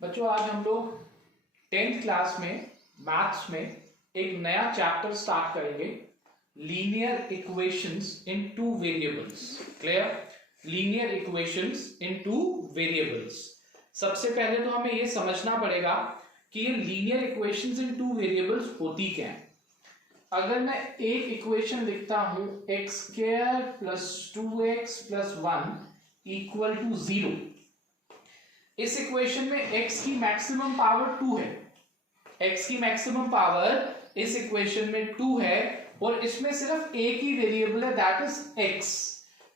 बच्चों आज हम लोग 10th क्लास में मैथ्स में एक नया चैप्टर स्टार्ट करेंगे, linear equations in two variables. Clear? Linear equations in two variables. सबसे पहले तो हमें यह समझना पड़ेगा कि ये linear equations in two variables होती क्या है। अगर मैं एक इक्वेशन लिखता हूं x square plus 2x plus 1 equal to 0, इस इक्वेशन में x की मैक्सिमम पावर 2 है। x की मैक्सिमम पावर इस इक्वेशन में 2 है और इसमें सिर्फ एक ही वेरिएबल है, दैट इज x।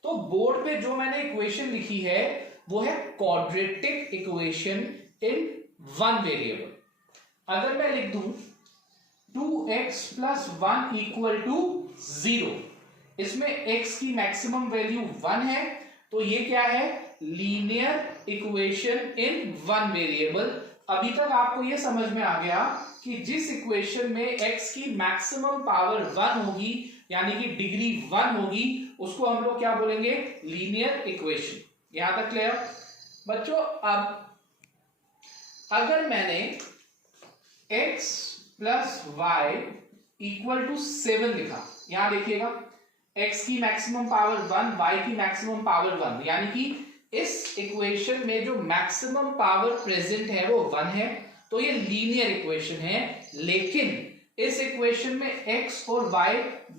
तो बोर्ड पे जो मैंने इक्वेशन लिखी है वो है quadratic equation in one variable. अगर मैं लिख दूं 2x प्लस 1 इक्वल टू 0, इसमें x की मैक्सिमम वैल्यू 1 है, तो ये क्या है? Linear equation in one variable. अभी तक आपको यह समझ में आ गया कि जिस इक्वेशन में x की मैक्सिमम पावर 1 होगी यानी कि डिग्री 1 होगी, उसको हम लोग क्या बोलेंगे? Linear equation. यहां तक क्लियर? बच्चों अब अगर मैंने x plus y equal to 7 लिखा, यहां देखिएगा x की मैक्सिमम पावर 1, y की मैक्सिमम पावर 1, यानी कि इस इक्वेशन में जो मैक्सिमम पावर प्रेजेंट है वो 1 है, तो ये लीनियर इक्वेशन है। लेकिन इस इक्वेशन में x और y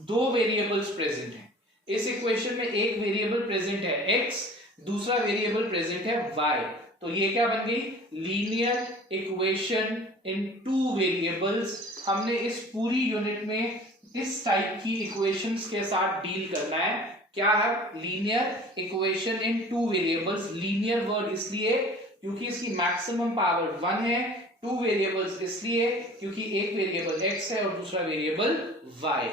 दो वेरिएबल्स प्रेजेंट हैं। इस इक्वेशन में एक वेरिएबल प्रेजेंट है x, दूसरा वेरिएबल प्रेजेंट है y, तो ये क्या बन गई? Linear equation in two variables. हमने इस पूरी यूनिट में इस टाइप की इक्वेशंस के साथ डील करना है। क्या है? Linear equation in two variables. Linear word इसलिए क्योंकि इसकी मैक्सिमम पावर 1 है, टू वेरिएबल्स इसलिए क्योंकि एक वेरिएबल x है और दूसरा वेरिएबल y।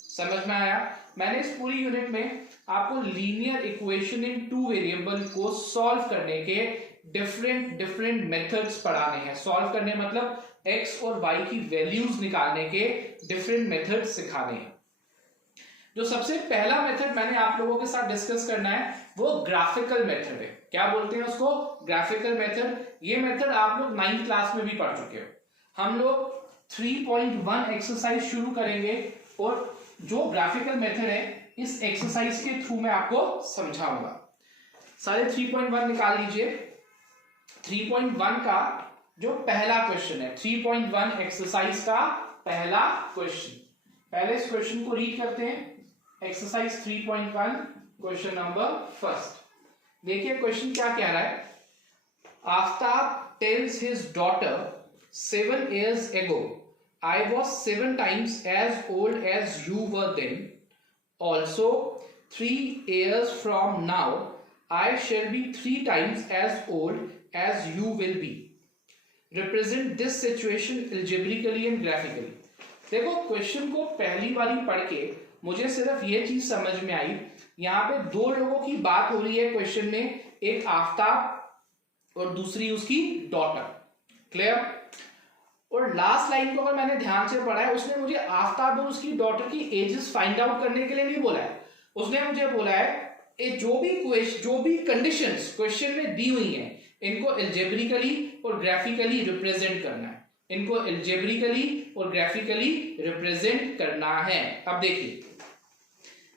समझ में आया? मैंने इस पूरी यूनिट में आपको linear equation in two variable को सॉल्व करने के डिफरेंट मेथड्स पढ़ाने हैं। सॉल्व करने मतलब x और y की वैल्यूज निकालने के डिफरेंट मेथड्स सिखाने हैं। जो सबसे पहला मेथड मैंने आप लोगों के साथ डिस्कस करना है वो ग्राफिकल मेथड है। क्या बोलते हैं उसको? Graphical method. ये मेथड आप लोग 9th क्लास में भी पढ़ चुके हो। हम लोग 3.1 एक्सरसाइज शुरू करेंगे और जो ग्राफिकल मेथड है इस एक्सरसाइज के थ्रू मैं आपको समझाऊंगा। सारे 3.1 निकाल लीजिए। 3.1 का जो पहला क्वेश्चन है, 3.1 एक्सरसाइज का पहला क्वेश्चन, पहले इस क्वेश्चन को रीड करते हैं। Exercise 3.1 question number first. देखिए क्वेश्चन क्या कह रहा है। Aftab tales his daughter 7 years ago, I was 7 times as old as you were then. Also 3 years from now, I shall be 3 times as old as you will be. Represent this situation algebraically and graphically. देखो question को पहली बारी पढ़ के मुझे सिर्फ ये चीज समझ में आई, यहाँ पे दो लोगों की बात हो रही है क्वेश्चन में, एक आफ्ताब और दूसरी उसकी डॉटर। क्लियर? और लास्ट लाइन को अगर मैंने ध्यान से पढ़ा है, उसने मुझे आफ्ताब और उसकी डॉटर की एजेस फाइंड आउट करने के लिए नहीं बोला है। उसने मुझे बोला है जो भी कंडीशंस क्वेश्चन में दी हुई हैं इनको एल्जेब्रिकली और ग्राफिकली रिप्रेजेंट करना है। इनको एल्जेब्रिकली और ग्राफिकली रिप्रेजेंट करना है। अब देखिए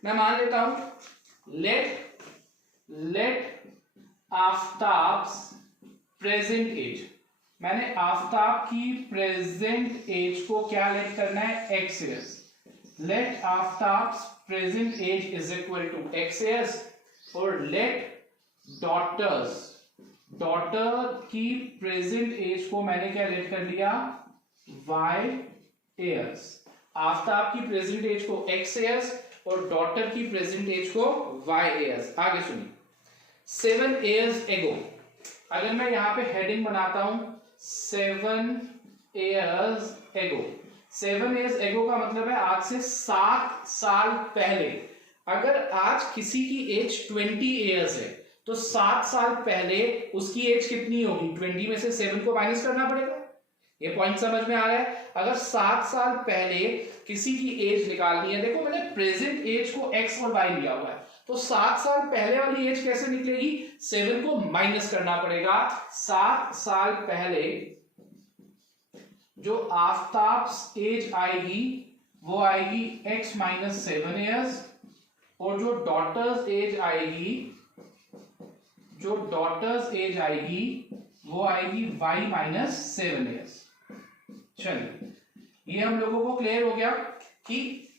मैं मान लेता हूं लेट आफ्ताब्स प्रेजेंट एज। मैंने आफ्ताब की प्रेजेंट एज को क्या लेट करना है? x years। Let Aftab's present age is equal to x years और लेट डॉटर की प्रेजेंट एज को मैंने क्या लेट कर लिया? y years। आफ्ताब की प्रेजेंट एज को x years और डॉटर की प्रेजेंट एज को y years। आगे सुनिए। 7 years ago, अगर मैं यहां पे हेडिंग बनाता हूं 7 years ago, 7 years ago का मतलब है आज से 7 साल पहले। अगर आज किसी की एज 20 years है तो 7 साल पहले उसकी एज कितनी होगी? 20 में से 7 को माइनस करना पड़ेगा। ये पॉइंट समझ में आ रहा है? अगर 7 साल पहले किसी की एज निकालनी है, देखो मैंने प्रेजेंट एज को x और y लिया हुआ है, तो तो 7 साल पहले वाली एज कैसे निकलेगी? 7 को माइनस करना पड़ेगा। 7 साल पहले जो आफताब एज आएगी वो आएगी x माइनस 7 ईयर्स, और जो डॉटर्स एज आएगी वो आएगी y माइनस 7 ईयर्स। चलिए, ये हम लोगों को क्लियर हो गया कि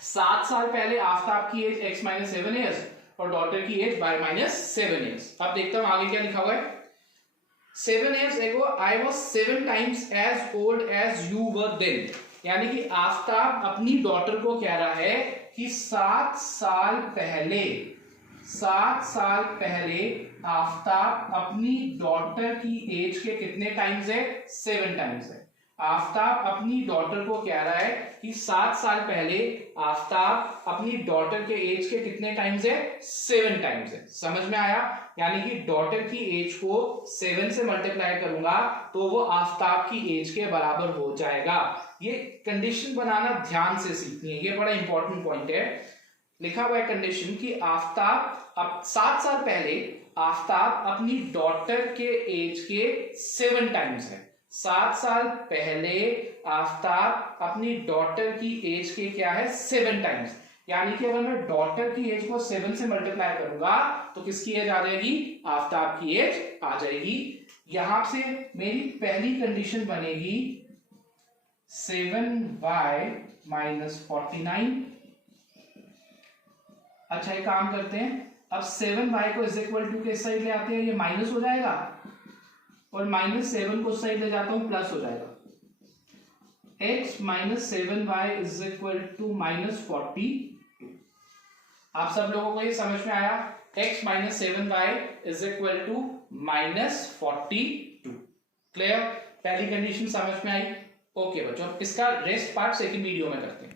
7 साल पहले आफताब की एज x माइनस 7 ईयर्स और डॉटर की एज y माइनस 7 ईयर्स। अब देखता हूं आगे क्या लिखा हुआ है। 7 years ago I was 7 times as old as you were then। यानी कि आफताब अपनी डॉटर को कह रहा है कि 7 साल पहले आफताब अपनी डॉटर की एज के कितने टाइम्स है? 7 टाइम्स है। आफताब अपनी डॉटर को कह रहा है कि 7 साल पहले आफताब अपनी डॉटर के एज के कितने टाइम्स है? 7 टाइम्स है। समझ में आया? यानी कि डॉटर की एज को 7 से मल्टीप्लाई करूंगा तो वो आफताब की एज के बराबर हो जाएगा। ये कंडीशन बनाना ध्यान से सीखनी है, ये बड़ा इंपॉर्टेंट पॉइंट है। लिखा हुआ है कंडीशन कि आफताब अब 7 साल पहले आफताब अपनी डॉटर के एज के 7 टाइम्स है। 7 साल पहले आफताब अपनी डॉटर की एज के क्या है? 7 टाइम्स। यानी कि अगर मैं डॉटर की एज को 7 से मल्टीप्लाई करूंगा तो किसकी एज आ जाएगी? आफताब की एज आ जाएगी। यहां से मेरी पहली कंडीशन बनेगी 7y माइनस 49। अच्छा, एक काम करते हैं, अब 7y को इज इक्वल टू के साइड ले आते हैं, ये माइनस हो जाएगा, और माइनस 7 को साइड ले जाता हूं, प्लस हो जाएगा। x minus 7y is equal to minus 42। आप सब लोगों को ये समझ में आया? x minus 7y is equal to minus 42। Clear? पहली कंडीशन समझ में आई? ओके बच्चों, इसका रेस्ट पार्ट सेकंड वीडियो में करते हैं।